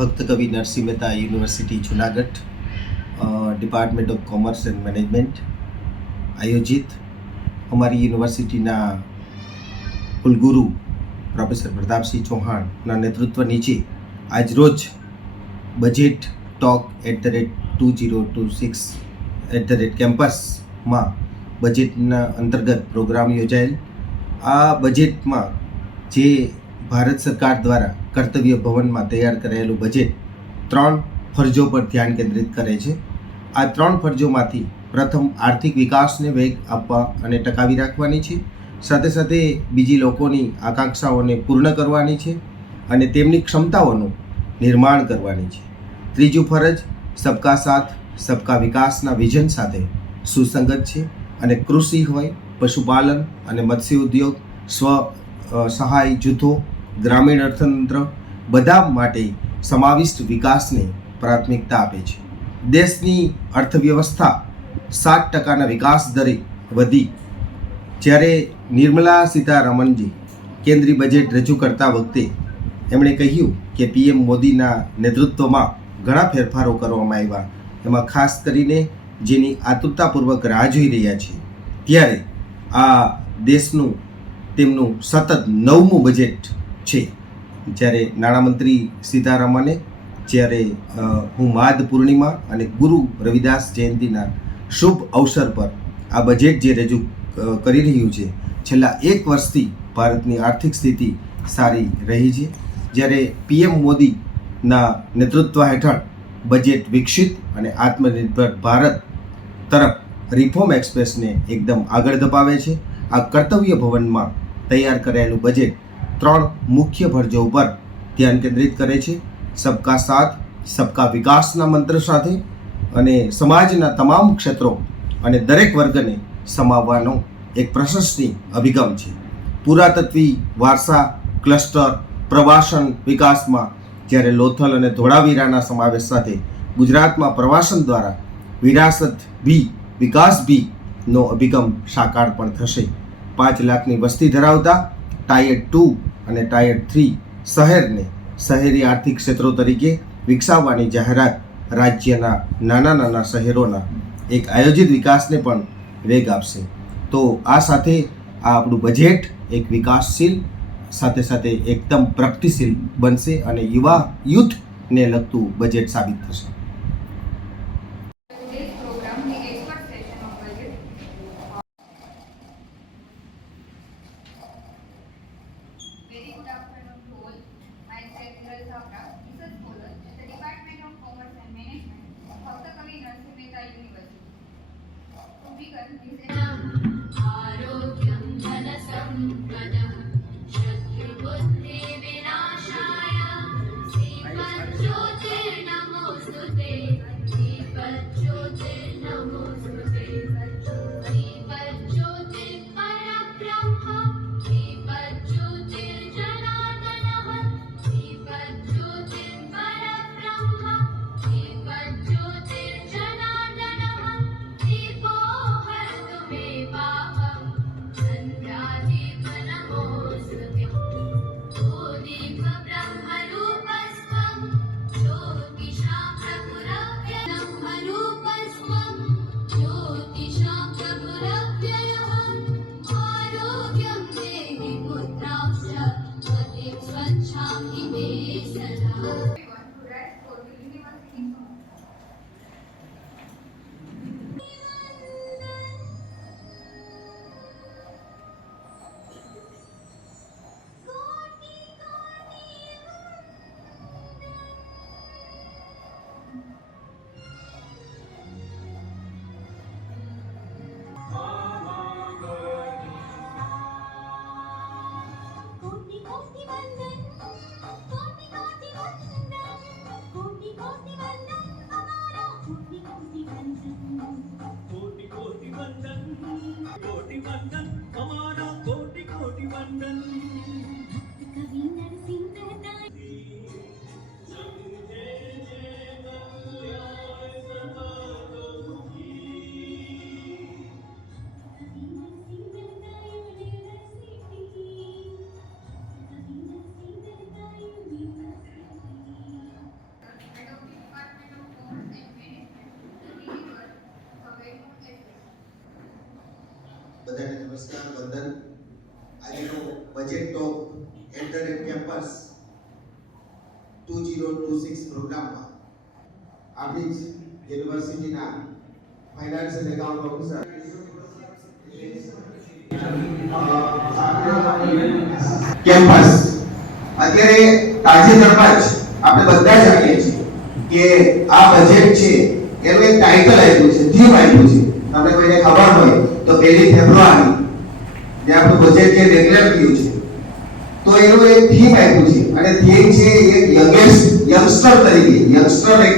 ભક્ત કવિ Narsinh Mehta university Junagadh department of commerce and management આયોજિત અમારી યુનિવર્સિટીના કુલગુરુ પ્રોફેસર પ્રતાપસિંહ ચૌહાણના નેતૃત્વ નીચે આજરોજ બજેટ ટોક @2026 કેમ્પસમાં બજેટના અંતર્ગત પ્રોગ્રામ યોજાયેલ. આ બજેટમાં જે ભારત સરકાર દ્વારા કર્તવ્ય ભવનમાં તૈયાર કરાયેલું બજેટ 3 ફરજો પર ધ્યાન કેન્દ્રિત કરે છે. આ 3 ફરજોમાંથી પ્રથમ આર્થિક વિકાસને વેગ આપવા અને ટકાવી રાખવાની છે, સાથે સાથે બીજી લોકોની આકાંક્ષાઓને પૂર્ણ કરવાની છે અને તેમની ક્ષમતાઓનું નિર્માણ કરવાની છે. ત્રીજું ફરજ સબકા સાથ સબકા વિકાસના વિઝન સાથે સુસંગત છે અને કૃષિ હોય, પશુપાલન અને મત્સ્ય ઉદ્યોગ, સ્વ સહાય જૂથો, ગ્રામીણ અર્થતંત્ર બધા માટે સમાવિષ્ટ વિકાસને પ્રાથમિકતા આપે છે. દેશની અર્થવ્યવસ્થા 7% વિકાસ દરે વધી. જ્યારે નિર્મલા સીતારમણજી કેન્દ્રીય બજેટ રજૂ કરતા વખતે એમણે કહ્યું કે પીએમ મોદીના નેતૃત્વમાં ઘણા ફેરફારો કરવામાં આવ્યા, એમાં ખાસ કરીને જેની આતુરતાપૂર્વક રાહ જોઈ રહ્યા છે, ત્યારે આ દેશનું તેમનું સતત 9મું બજેટ છે. જ્યારે નાણામંત્રી સીતારમણે જ્યારે હું માદ પૂર્ણિમા અને ગુરુ રવિદાસ જયંતિના શુભ અવસર પર આ બજેટ જે રજૂ કરી રહ્યું છે, છેલ્લા 1 વર્ષથી ભારતની આર્થિક સ્થિતિ સારી રહી છે. જ્યારે પીએમ મોદીના નેતૃત્વ હેઠળ બજેટ વિકસિત અને આત્મનિર્ભર ભારત તરફ રિફોર્મ એક્સપ્રેસને એકદમ આગળ ધપાવે છે. આ કર્તવ્ય ભવનમાં તૈયાર કરાયેલું બજેટ 3 મુખ્ય ફરજો ઉપર ધ્યાન કેન્દ્રિત કરે છે. સબકા સાથ સબકા વિકાસના મંત્ર સાથે અને સમાજના તમામ ક્ષેત્રો અને દરેક વર્ગને સમાવવાનો એક પ્રશંસનીય અભિગમ છે. પુરાતત્વી વારસા, ક્લસ્ટર, પ્રવાસન વિકાસમાં જ્યારે લોથલ અને ધોળાવીરાના સમાવેશ સાથે ગુજરાતમાં પ્રવાસન દ્વારા વિરાસત ભી વિકાસ ભીનો અભિગમ સાકાર પણ થશે. 5 લાખની વસ્તી ધરાવતા ટાયર 2 અને ટાયર 3 શહેરને શહેરી આર્થિક ક્ષેત્રો તરીકે વિકસાવવાની જાહેરાત રાજ્યના નાના શહેરોના એક આયોજિત વિકાસને પણ વેગ આપશે. તો આ સાથે આ આપણું બજેટ એક વિકાસશીલ સાથે સાથે એકદમ પ્રગતિશીલ બનશે અને યુથને લગતું બજેટ સાબિત થશે. Very good afternoon to all. Myself Viral Thavra, research scholar at the Department of Commerce and Management, Bhakta Kavi Narasimha Mehta University. To begin this आरोग्यं धनसम्पदः शत्रुबुद्धि विनाशाय श्रीमज्ज्योतिर्नमोऽस्तुते श्रीमज्ज्योतिर्नमोऽस्तुते श्रीमज्ज्योतिर्परब्रह्म श्रीमज्ज्योतिर्जनार्दनः श्रीमज्ज्योतिर्परब्रह्म श्रीमज्ज्योतिर्जनार्दनः दीपो हरतु मे पापं सन्ध्यादीपनमोऽस्तुते दीपब्रह्मरूपस्त्वं ज्योतिषां प्रभुरव्ययं ब्रह्मरूपस्त्वं ज्योतिषां प्रभुरव्ययः आरोग्यं देहि पुत्रांश्च पतिं स्वच्छां हि मे सदा. everyone to write for the university song. कोटि कोटि वंदन कोटि कोटि वंदन कोटि कोटि वंदन हमारा कोटि कोटि वंदन कोटि कोटि वंदन हमारा कोटि कोटि वंदन. कवि नरसिंह मेहता कवि नरसिंह मेहता यूनिवर्सिटी कवि नरसिंह બધાને નમસ્કાર, વંદન. આજનો બજેટ ટોક ઇન્ટરનેટ કેમ્પસ 2026 પ્રોગ્રામમાં આપણી જ યુનિવર્સિટીના ફાઇનાન્સ અને એકાઉન્ટ ઓફિસર કેમ્પસ અત્યારે તાજેતરમાં જ આપણે બધા જાણીએ છીએ કે આ બજેટ છે એનું એક ટાઇટલ આપ્યું છે, થીમ આપ્યું છે. તમને કોઈને ખબર હોય તો 1 ફેબ્રુઆરી જે આપણું બજેટ જે ડિક્લેર થયું છે તો એનું એક થીમ આપ્યું છે અને થીમ છે એક યંગસ્ટર તરીકે, યંગસ્ટર એક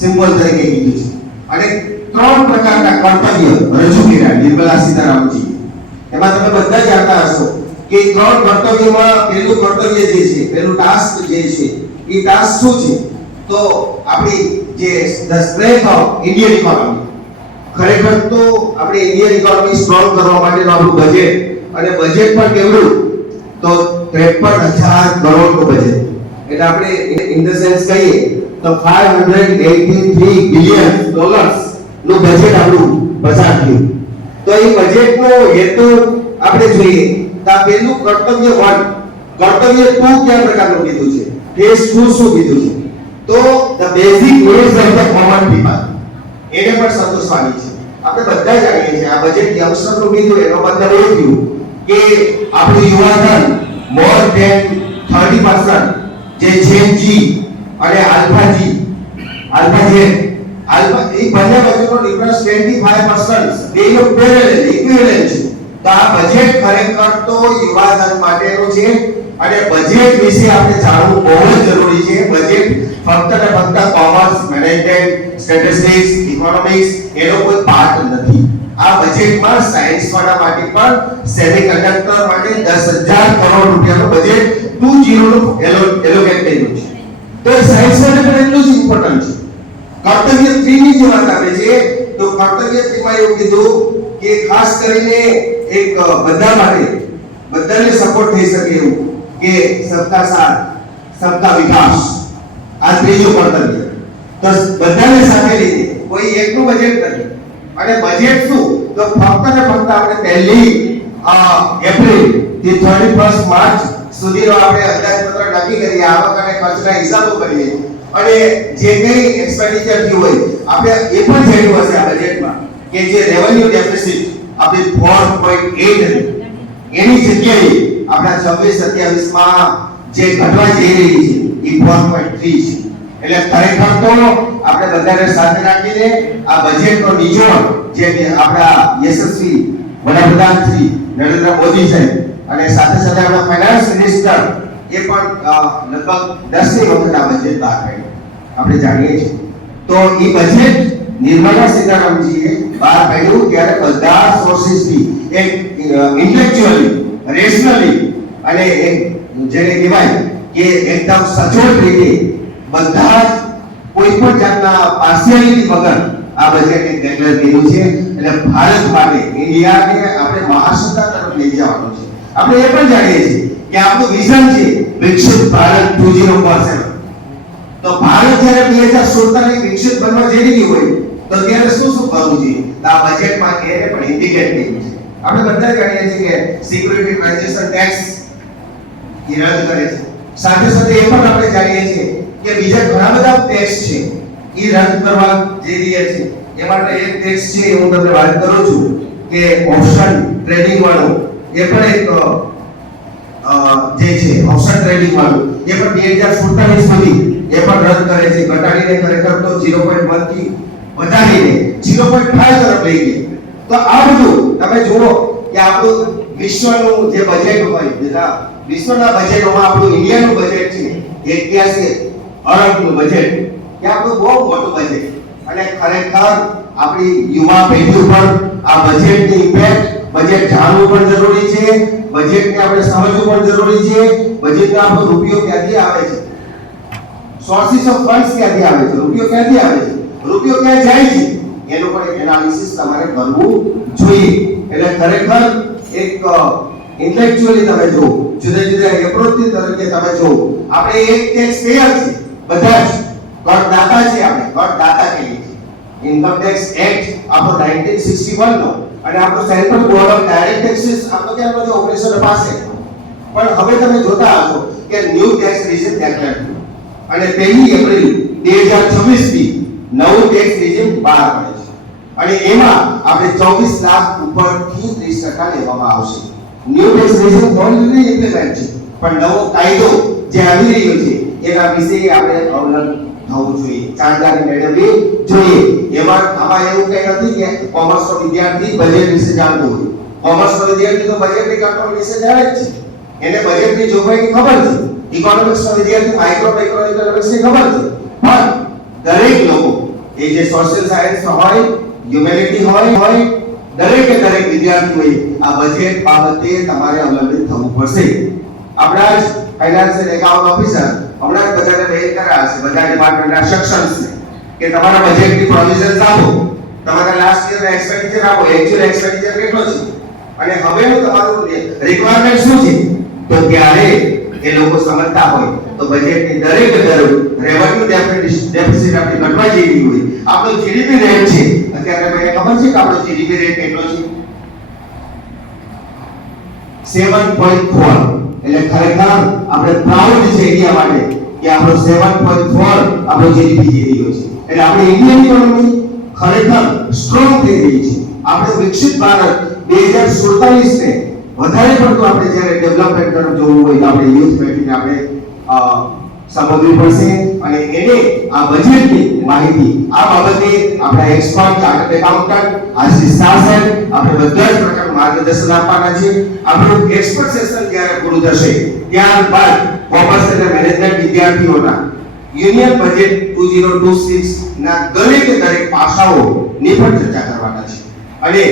સિમ્બોલ તરીકે કીધું છે અને 3 પ્રકારના કર્તવ્ય રજૂ કર્યા નિર્મલા સીતારામનજી. એમાં તમે બધા જાણતા હશો કે 3 કર્તવ્યમાં પહેલું કર્તવ્ય જે છે, પહેલું ટાસ્ક જે છે એ ટાસ્ક શું છે? તો આપણી જે the strength of Indian economy, ખરેખર તો આપણે ઇન્ડિયન ઇકોનોમી સ્ટ્રોંગ કરવા માટેનું આપણું બજેટ, અને બજેટ પણ કેવડું તો 53,000 કરોડનું બજેટ. એટલે આપણે ઇન ધ સેન્સ કહીએ તો $583 બિલિયન નું બજેટ આપણું પસાર થયું. તો એ બજેટનો હેતુ આપણે જોઈએ તો આ પહેલું કર્તવ્ય 1, કર્તવ્ય 2 કયા પ્રકારનું કીધું છે, ફેઝ 2 શું કીધું છે? તો the basic needs of the common people, એને પણ સંતોષવાની છે. આપણે બધા જાણીએ છીએ આ બજેટ યંગસ્ટરનું કીધું, એનો મતલબ એ થયું કે આપણું યુવાધન મોર ધેન 30% જે જેન જી અને આલ્ફા જી, આલ્ફા જેન, આલ્ફા એ બંને વચ્ચેનો ડિફરન્સ 25% બેનો પેરેલલ ઇક્વિવેલન્ટ છે. તો આ બજેટ ખરેખર તો યુવાધન માટેનું છે અને બજેટ વિશે આપણે જાણવું બહુ જ જરૂરી છે. બજેટ ફક્ત ને ફક્ત કોમર્સ, મેનેજમેન્ટ, સ્ટેટિસ્ટિક્સ, ઇકોનોમિક્સ એનો કોઈ પાર્ટ નથી. આ બજેટમાં સાયન્સ વાળા માટે પણ સેમિકન્ડક્ટર માટે 10,000 કરોડ રૂપિયાનું બજેટ 20 નું એલોકેટ કર્યું છે. તો સાયન્સ માટે પણ એટલું જ ઇમ્પોર્ટન્ટ છે. કર્તવ્ય 3 ની જે વાત આવે છે તો કર્તવ્ય 3 માં એવું કીધું કે ખાસ કરીને એક બધા માટે, બધાને સપોર્ટ થઈ શકે એવું કે સબકા સાથ સબકા વિકાસ, આ ત્રીજું કર્તવ્ય. તો બધાને સાથે લઈને કોઈ એકનું બજેટ નથી. અને બજેટ શું તો ફક્ત ને ફક્ત આપણે 1 એપ્રિલ થી 31 માર્ચ સુધીનો આપણે અંદાજપત્ર નક્કી કરીએ, આવક અને ખર્ચના હિસાબો કરીએ અને જે કંઈ એક્સપેન્ડિચર થયું હોય આપણે એ પણ જોયું હશે આ બજેટમાં કે જે રેવન્યુ ડેફિસિટ આપણે 4.8 એની જગ્યાએ આપણા 26-27 માં જે ઘટવા જઈ રહી છે એ 4.3 છે. એટલે ખરેખર તો આપણે બધાને સાથે રાખીને આ બજેટનો નિચોડ જે આપણા યશસ્વી વડાપ્રધાન શ્રી નરેન્દ્ર મોદી સાહેબ અને સાથે સાથે આપણા ફાઇનાન્સ મિનિસ્ટર એ પણ લગભગ 10મી વખત આ બજેટ બહાર પાડ્યું આપણે જાણીએ છીએ. તો એ બજેટ નિર્મલા સીતારામજીએ બહાર પાડ્યું ત્યારે બધા સોર્સિસથી એક ઇન્ટેલેક્ચ્યુઅલી, રેશનલી અને એક જેને કહેવાય કે એકદમ સચોટ રીતે બધા જ કોઈ પણ જાતના પાર્શિયાલિટી વગર આ બજેટને ડિક્લેર કર્યું છે. એટલે ભારત માટે, ઇન્ડિયાને આપણે મહાસત્તા તરફ લઈ જવાનું છે. આપણે એ પણ જાણીએ છીએ કે આપણું વિઝન છે વિકસિત ભારત 2047. તો ભારત જ્યારે 2047 વિકસિત બનવા જઈ રહ્યું હોય તો ત્યારે શું શું કરવું જોઈએ? તો આ બજેટમાં એને પણ ઇન્ડિકેટ કર્યું છે. આપણે બધા જાણીએ છીએ કે સિક્યુરિટી ટ્રાન્ઝેક્શન ટેક્સ એ રદ કરે છે. સાથે સાથે એ પણ આપણે જાણીએ છીએ કે બીજા ઘણા બધા ટેક્સ છે એ રદ કરવા જઈ રહ્યા છે. એમાં એક ટેક્સ છે હું તમને વાત કરું છું કે ઓપ્શન ટ્રેડિંગ વાળો, એ પણ એક જે છે ઓપ્શન ટ્રેડિંગ વાળું એ પણ 2047 સુધી એ પણ રદ કરે છે. ઘટાડીને ખરેખર તો 0.1 થી વધારીને 0.5 તરફ લઈ ગયા. તો આ બધું તમે જુઓ કે આપણું વિશ્વનું જે બજેટ હોય, જેના વિશ્વના બજેટોમાં આપણું ઇન્ડિયાનું બજેટ છે 81 અરબનું બજેટ, એ આપણું બહુ મોટું બજેટ. અને ખરેખર આપણી યુવા પેઢી ઉપર આ બજેટની ઇમ્પેક્ટ, બજેટ જાણવું પણ જરૂરી છે, બજેટને આપણે સમજવું પણ જરૂરી છે. બજેટનો આપણો રૂપિયો ક્યાંથી આવે છે, સોર્સિસ ઓફ ફંડ્સ ક્યાંથી આવે છે, રૂપિયો ક્યાંથી આવે છે, રૂપિયો ક્યાં જાય છે, એનું પણ એક એનાલિસિસ તમારે કરવું જોઈએ. એટલે ખરેખર એક ઇન્ટેલેક્ચ્યુઅલી તમે જો જુદા જુદા એપ્રોચથી તરીકે તમે જો આપણે એક ટેક્સ પેયર છે, બધા જ કરદાતા છે, આપણે કરદાતા કહીએ છીએ. ઇન્કમ ટેક્સ એક્ટ આપણો 1961 નો અને આપણો central board of direct taxes આપણો ત્યારનો જે 1952 પણ હવે તમે જોતા હશો કે ન્યૂ ટેક્સ રેજિમ ડિક્લેર થયું અને 1 એપ્રિલ 2026 થી નવું ટેક્સ રેજિમ બહાર પડે છે અને એમાં આપણે 24 લાખ ઉપરથી 30% લેવામાં આવશે. ન્યૂ ટેક્સ રેજિમ ઓલરેડી ઇમ્પ્લિમેન્ટ છે પણ નવો કાયદો જે આવી રહ્યો છે એના વિશે આપણે અવલંબન થવું જોઈએ, જાણકારી મેળવવી જોઈએ. આમાં એવું કંઈ નથી કે કોમર્સનો વિદ્યાર્થી બજેટ વિશે જાણતો હોય. કોમર્સનો વિદ્યાર્થી તો બજેટની કંટ્રોલ વિશે જાણે જ છે, એને બજેટની જોગવાઈની ખબર છે. ઇકોનોમિક્સનો વિદ્યાર્થી માઇક્રો ઇકોનોમિક્સની ખબર છે. પણ દરેક લોકો એ જે સોશિયલ સાયન્સ હોય, હ્યુમેનિટી હોય દરેક વિદ્યાર્થીઓએ આ બજેટ બાબતે તમારે અવલંબિત થવું પડશે. આપણા જ ફાઇનાન્શિયલ એકાઉન્ટ ઓફિસર હમણાં જ બધાને મેઇલ કર્યા છે, બધા ડિપાર્ટમેન્ટના સેક્શન્સને કે તમારા બજેટની પ્રોવિઝન્સ આપો, તમારા લાસ્ટ યરના એક્સપેન્ડિચર આપો, એક્ચ્યુઅલ એક્સપેન્ડિચર કેટલો છે અને હવેનું તમારું રિક્વાયરમેન્ટ શું છે. તો ત્યારે એ લોકો સમજતા હોય તો બજેટની દરેક રેવન્યુ ડેફિસિટ આપણે ઘટવા જઈ રહી હોય. આપણો જીડીપી રેટ છે અત્યારે મને ખબર છે કે આપણો જીડીપી રેટ કેટલો છે 7.4. એટલે ખરેખર આપણે પ્રાઉડ છે ઇન્ડિયા માટે કે આપણો 7.4 આપણો જીડીપી જઈ રહ્યો છે. એટલે આપણી ઇન્ડિયન ઇકોનોમી ખરેખર સ્ટ્રોંગ થઈ રહી છે. આપણે વિકસિત ભારત 2047 ને વધારે પડતું આપણે જ્યારે ડેવલપમેન્ટ તરફ જોવું હોય તો આપણે યુથ પેઢીને આપણે સમજવી પડશે અને એને આ બજેટની માહિતી આ બાબતે આપણા એક્સપર્ટ ચાર્ટર્ડ એકાઉન્ટન્ટ આશિષ શાસન આપણે બધા જ પ્રકારનું માર્ગદર્શન આપવાના છે. આપણું એક્સપર્ટ સેશન જ્યારે પૂરું થશે ત્યારબાદ કોમર્સ અને મેનેજમેન્ટ વિદ્યાર્થીઓના યુનિયન બજેટ 2026 ના દરેક પાસાઓની પણ ચર્ચા કરવાના છે અને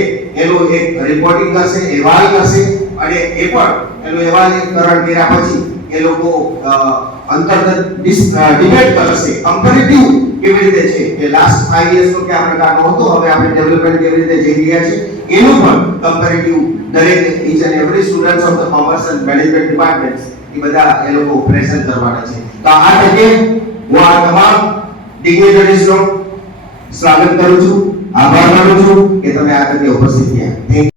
એનું એક રિપોર્ટિંગ કરશે, અહેવાલ કરશે અને એ પણ એનું અહેવાલીકરણ કર્યા પછી એ લોકો અંતર્ગત ડિબેટ કરશે. કમ્પેરેટિવ કેવી રીતે છે કે લાસ્ટ 5 યર્સ નો કયા પ્રકારનો હતો, હવે આપણે ડેવલપમેન્ટ કેવી રીતે જઈ રહ્યા છે એનું પણ કમ્પેરેટિવ દરેક each and every students of the commerce and management departments એ બધા એ લોકો પ્રેઝન્ટ કરવાના છે. તો આ તકે હું આ તમામ ડિગ્નેટરીઝનો સ્વાગત કરું છું, આભાર માનું છું કે તમે આ તકે ઉપસ્થિત થયા. Thank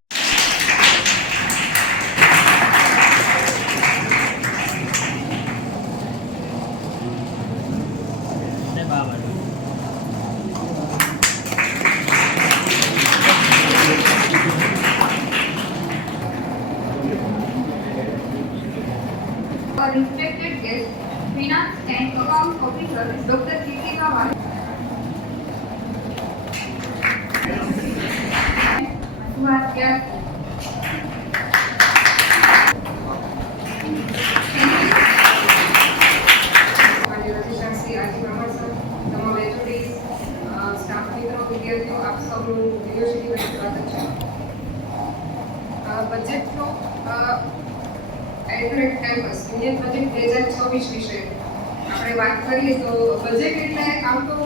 Our respected guest, Finance and Accounts Officer, Dr. Kirtika Wali. Suhas Gyati. માન્ય રજિસ્ટ્રાર શ્રી આજી બ્રહ્મણ સર, તમામ એચઓડીઝ, સ્ટાફ મિત્રો, વિદ્યાર્થીઓ, આપ સૌનું યુનિવર્સિટીમાં સ્વાગત છે. બજેટનો એડરેટ કેમ્પસ યુનિયન બજેટ 2026 વિશે આપણે વાત કરીએ તો બજેટ એટલે આમ તો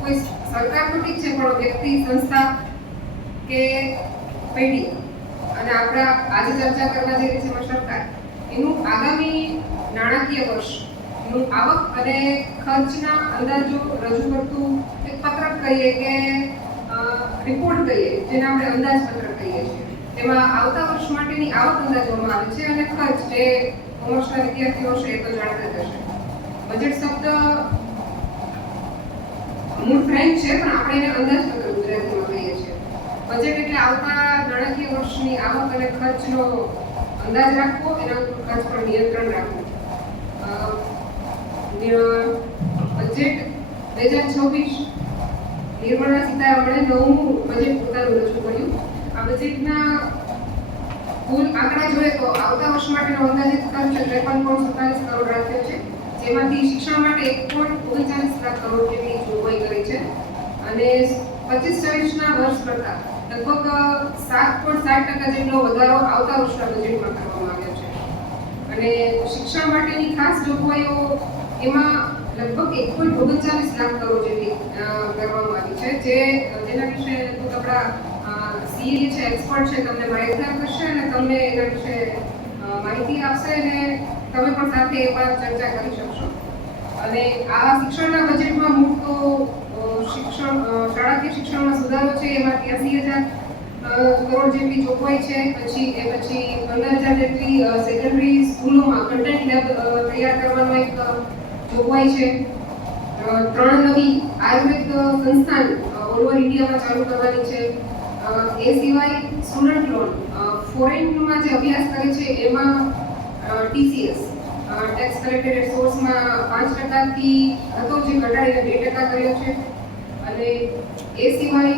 કોઈ સરકાર તો ઠીક છે પણ વ્યક્તિ, સંસ્થા કે પેઢી અને આપણા આજે ચર્ચા કરવા જઈ રહી છે એમાં સરકાર એનું આગામી નાણાકીય વર્ષનું આવક અને ખર્ચના અંદાજો રજૂ કરતું એક પત્રક કહીએ કે રિપોર્ટ કહીએ જેને આપણે અંદાજપત્રક કહીએ છીએ. તેમાં આવતા વર્ષ માટેની આવક અંદાજવામાં આવે છે અને ખર્ચ જે કોમર્સના વિદ્યાર્થીઓ છે એ તો જાણતા જ હશે. બજેટ શબ્દ મૂળ ફ્રેન્ચ છે પણ આપણે એને અંદાજપત્ર ગુજરાતીમાં કહીએ છીએ. બજેટ એટલે આવતા નાણાકીય વર્ષની આવક અને ખર્ચનો અંદાજ રાખવો, એના ઉપર ખર્ચ પર નિયંત્રણ રાખવું. બજેટ 2026 નિર્મલા સીતારમણે 9મું બજેટ પોતાનું રજૂ કર્યું. આ બજેટના કુલ આંકડા જોઈએ તો આવતા વર્ષ માટેનો અંદાજિત ખર્ચ 53.47 કરોડ રાખ્યો છે, જેમાંથી શિક્ષણ માટે 1.39 લાખ કરોડ જેટલી જોગવાઈ કરી છે અને 25-26ના વર્ષ કરતા લગભગ 7.7% જેટલો વધારો આવતા વર્ષના બજેટમાં કરવામાં આવ્યો છે. અને શિક્ષણ માટેની ખાસ જોગવાઈઓ એમાં લગભગ 1.39 લાખ કરોડ જેટલી કરવામાં આવી છે, જેના વિશે આપણા સીએ છે, એક્સપર્ટ છે, તમને માહિતગાર કરશે અને તમને એના વિશે માહિતી આપશે અને તમે પણ સાથે એ વાત ચર્ચા કરી શકશો. અને આ શિક્ષણના બજેટમાં મૂળ તો શાળાકીય શિક્ષણમાં સુધારો છે એમાં 83,000 કરોડ જેટલી જોગવાઈ છે. પછી 15,000 જેટલી સેકન્ડરી સ્કૂલોમાં કન્ટેન્ટ લેબ તૈયાર કરવાનો એક જોગવાઈ છે. 3 નવી આયુર્વેદ સંસ્થાન ઓલ ઓવર ઇન્ડિયામાં ચાલુ કરવાની છે. એ સિવાય સ્ટુડન્ટ લોન ફોરેનમાં જે અભ્યાસ કરે છે એમાં TCS ટેક્સ કલેક્ટેડ સોર્સમાં 5% થી હતો જે ઘટાડીને 2% કર્યો છે. અને એ સિવાય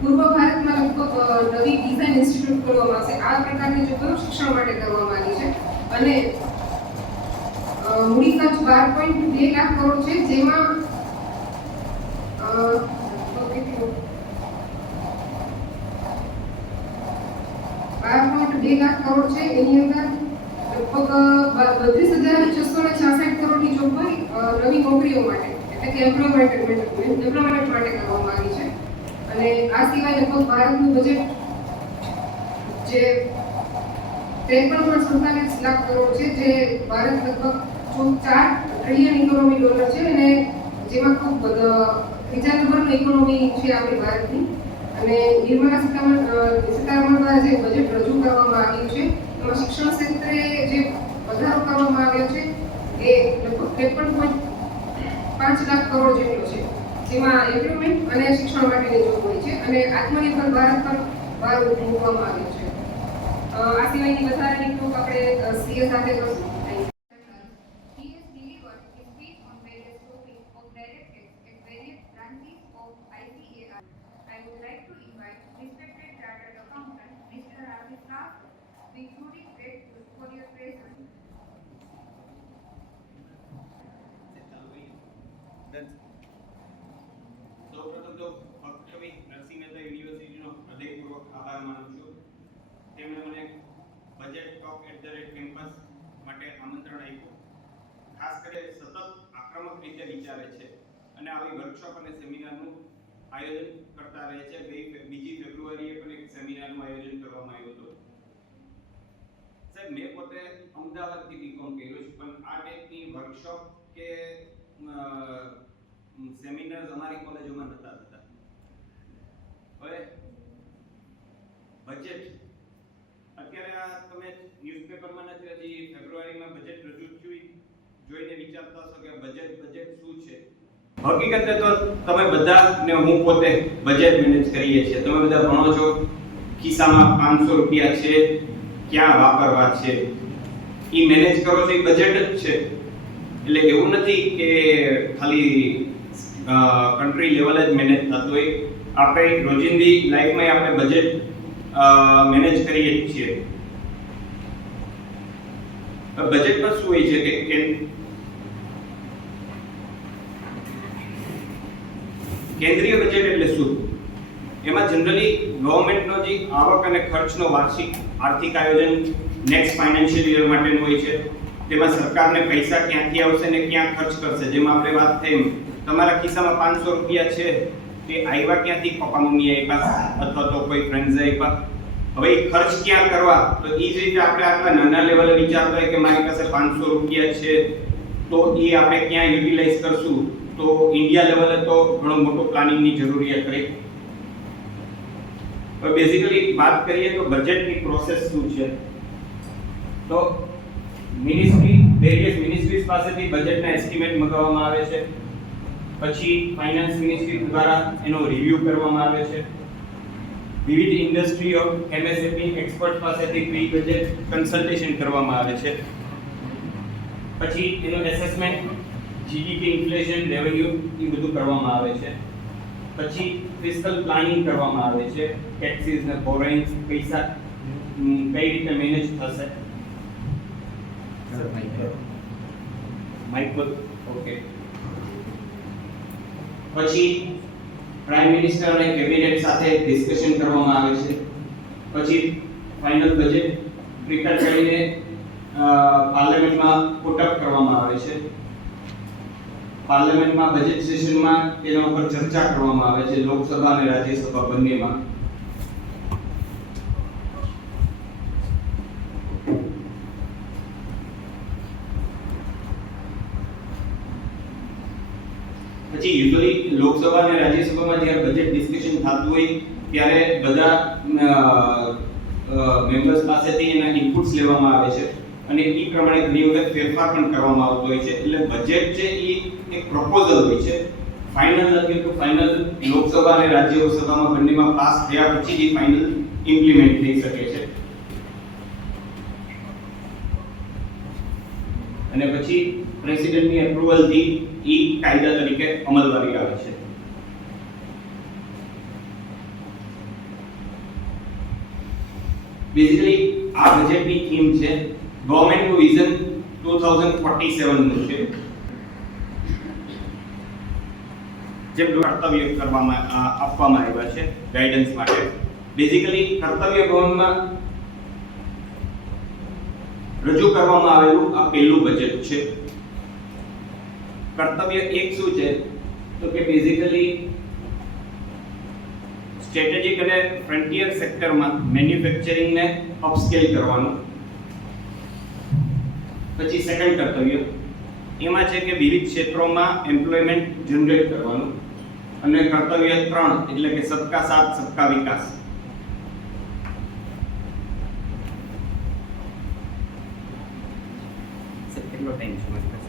પૂર્વ ભારતમાં લગભગ નવી ડિઝાઇન ઇન્સ્ટિટ્યૂટ ખોલવામાં આવશે. આ પ્રકારની જોગવાઈઓ શિક્ષણ માટે કરવામાં આવી છે. અને મૂડી ખર્ચ 12.2 લાખ કરોડ છે, જેમાં 12.2 લાખ કરોડ છે. એની અંદર લગભગ 32,666 કરોડની જોગવાઈ નવી નોકરીઓ માટે એટલે કે એમ્પ્લોયમેન્ટ માટે કરવામાં આવી છે. અને આ સિવાય લગભગ ભારતનું બજેટ જે 53.47 લાખ કરોડ છે, જે ભારત લગભગ 4 ટ્રિલિયન ઇકોનોમી ડોલર છે અને જેમાં ખૂબ ત્રીજા નંબરનું ઇકોનોમી છે આપણી ભારતની. અને નિર્મલા સીતારમણ દ્વારા જે બજેટ રજૂ કરવામાં આવ્યું છે એમાં શિક્ષણ ક્ષેત્રે જે વધારો કરવામાં આવ્યો છે એ લગભગ 53.5 લાખ કરોડ જેટલો છે, જેમાં એમ્પ્લોયમેન્ટ અને શિક્ષણ માટેની જોગવાઈ છે. અને આત્મનિર્ભર ભારત પર ભાર મૂકવામાં આવ્યો છે. આ સિવાયની વધારાની ટોક આપણે સીએ સાથે કરશું. He has delivered his speech on various topics of directives at various branches of ICAR. I would like to invite respected chartered accountant Mr. Rajesh Rao. We truly grateful for your presence. સૌપ્રથમ તો કવિ નરસિંહ મહેતા યુનિવર્સિટીનો હૃદયપૂર્વક આભાર માનું છું. તેમણે મને budget talk at the rate campus માટે આમંત્રણ આપ્યું. ખાસ કરીને સતત આક્રમક રીતે વિચારે છે અને આવી વર્કશોપ અને સેમિનારનું આયોજન કરતા રહે છે. બીજી ફેબ્રુઆરીએ પણ એક સેમિનારનું આયોજન કરવામાં આવ્યું હતું. સાહેબ, મેં પોતે અમદાવાદથી બીકોમ કર્યું છે, પણ આ ટાઈપની વર્કશોપ કે સેમિનાર અમારી કોલેજોમાં નહોતા થતા. હવે બજેટ અત્યારે આ તમે ન્યૂઝપેપરમાં નથી, હજી ફેબ્રુઆરીમાં બજેટ રજૂ થયું, જોઈને વિચારતા હશો કે બજેટ શું છે. હકીકતે તો તમે બધા ને હું પોતે બજેટ મેનેજ કરીએ છીએ. તમે બધા ભણો છો, ખિસ્સામાં 500 રૂપિયા છે, ક્યાં વાપરવા છે એ મેનેજ કરો છો, એ બજેટ જ છે. એટલે એવું નથી કે ખાલી કન્ટ્રી લેવલ જ મેનેજ થતું હોય. આપણે રોજિંદી લાઈફમાં આપણે બજેટ મેનેજ કરીએ જ છીએ. બજેટમાં શું હોય છે કે કેન્દ્રીય બજેટ એટલે શું? એમાં જનરલી ગવર્નમેન્ટનો જે આવક અને ખર્ચનો વાર્ષિક આર્થિક આયોજન નેક્સ્ટ ફાઇનાન્શિયલ યર માટેનું હોય છે. તેમાં સરકારને પૈસા ક્યાંથી આવશે ને ક્યાં ખર્ચ કરશે. જેમાં આપણે વાત થઈ, તમારા ખિસ્સામાં 500 રૂપિયા છે, તે આવ્યા ક્યાંથી? પપ્પા મમ્મી આપ્યા અથવા તો કોઈ ફ્રેન્ડ્સ આપ્યા. હવે એ ખર્ચ ક્યાં કરવા, તો એ જ રીતે આપણે આટલા નાના લેવલે વિચારતા હોય કે મારી પાસે 500 રૂપિયા છે, તો એ આપણે ક્યાં યુટિલાઇઝ કરશું. તો ઇન્ડિયા લેવલે તો ઘણું મોટું પ્લાનિંગની જરૂરિયાત રહે. હવે બેઝિકલી વાત કરીએ તો બજેટની પ્રોસેસ શું છે, તો વેરિયસ મિનિસ્ટ્રીઝ પાસેથી બજેટના એસ્ટિમેટ મંગાવવામાં આવે છે. પછી ફાઇનાન્સ મિનિસ્ટ્રી દ્વારા એનો રિવ્યુ કરવામાં આવે છે. વિવિધ ઇન્ડસ્ટ્રીઓ MSME એક્સપર્ટ પાસેથી પ્રી બજેટ કન્સલ્ટેશન કરવામાં આવે છે. પછી એનું એસેસમેન્ટ, GDP, ઇન્ફ્લેશન, રેવન્યુ એ બધું કરવામાં આવે છે. પછી ફિસ્કલ પ્લાનિંગ કરવામાં આવે છે. ટેક્સીસ ને બોરોઇંગ્સ, પૈસા કઈ રીતે મેનેજ થશે. Mike okay. પછી પ્રાઇમ મિનિસ્ટર અને કેબિનેટ સાથે ડિસ્કશન કરવામાં આવે છે. પછી ફાઇનલ બજેટ પ્રિપેર કરીને પાર્લામેન્ટમાં પુટ અપ કરવામાં આવે છે. પાર્લામેન્ટમાં બજેટ સેશનમાં તેના ઉપર ચર્ચા કરવામાં આવે છે, લોકસભા અને રાજ્યસભા બંનેમાં. પછી યુઝ્યુઅલી લોકસભા અને રાજ્યસભામાં જ્યારે બજેટ ડિસ્કશન થતું હોય ત્યારે બધા મેમ્બર્સ પાસેથી એના ઇનપુટ્સ લેવામાં આવે છે અને એ પ્રમાણે ઘણી વખત ફેરફાર પણ કરવામાં આવતો હોય છે. એટલે બજેટ છે એ એક પ્રપોઝલ હોય છે, ફાઇનલ નથી. તો ફાઇનલ લોકસભા અને રાજ્યસભામાં બંનેમાં પાસ થયા પછી જ ફાઇનલ ઇમ્પ્લિમેન્ટ થઈ શકે છે. અને પછી પ્રેસિડેન્ટની એપ્રુવલથી એ કાયદા તરીકે અમલવારી આવે છે. બેઝિકલી આ બજેટની થીમ છે ગવર્નમેન્ટનું વિઝન 2047 નું છે. જે કર્તવ્ય કરવામાં આપવામાં આવ્યા છે ગાઈડન્સ માટે. બેઝિકલી કર્તવ્ય ભવનમાં રજૂ કરવામાં આવેલું આ પહેલું બજેટ છે. કર્તવ્ય એક શું છે તો કે બેઝિકલી સ્ટ્રેટેજિક અને ફ્રન્ટિયર સેક્ટરમાં મેન્યુફેક્ચરિંગને અપસ્કેલ કરવાનું. પછી સેકન્ડ કર્તવ્ય એમાં છે કે વિવિધ ક્ષેત્રોમાં એમ્પ્લોયમેન્ટ જનરેટ કરવાનું. અને કર્તવ્ય 3 એટલે કે સબકા સાથ સબકા વિકાસ. કેટલો ટાઈમ છે?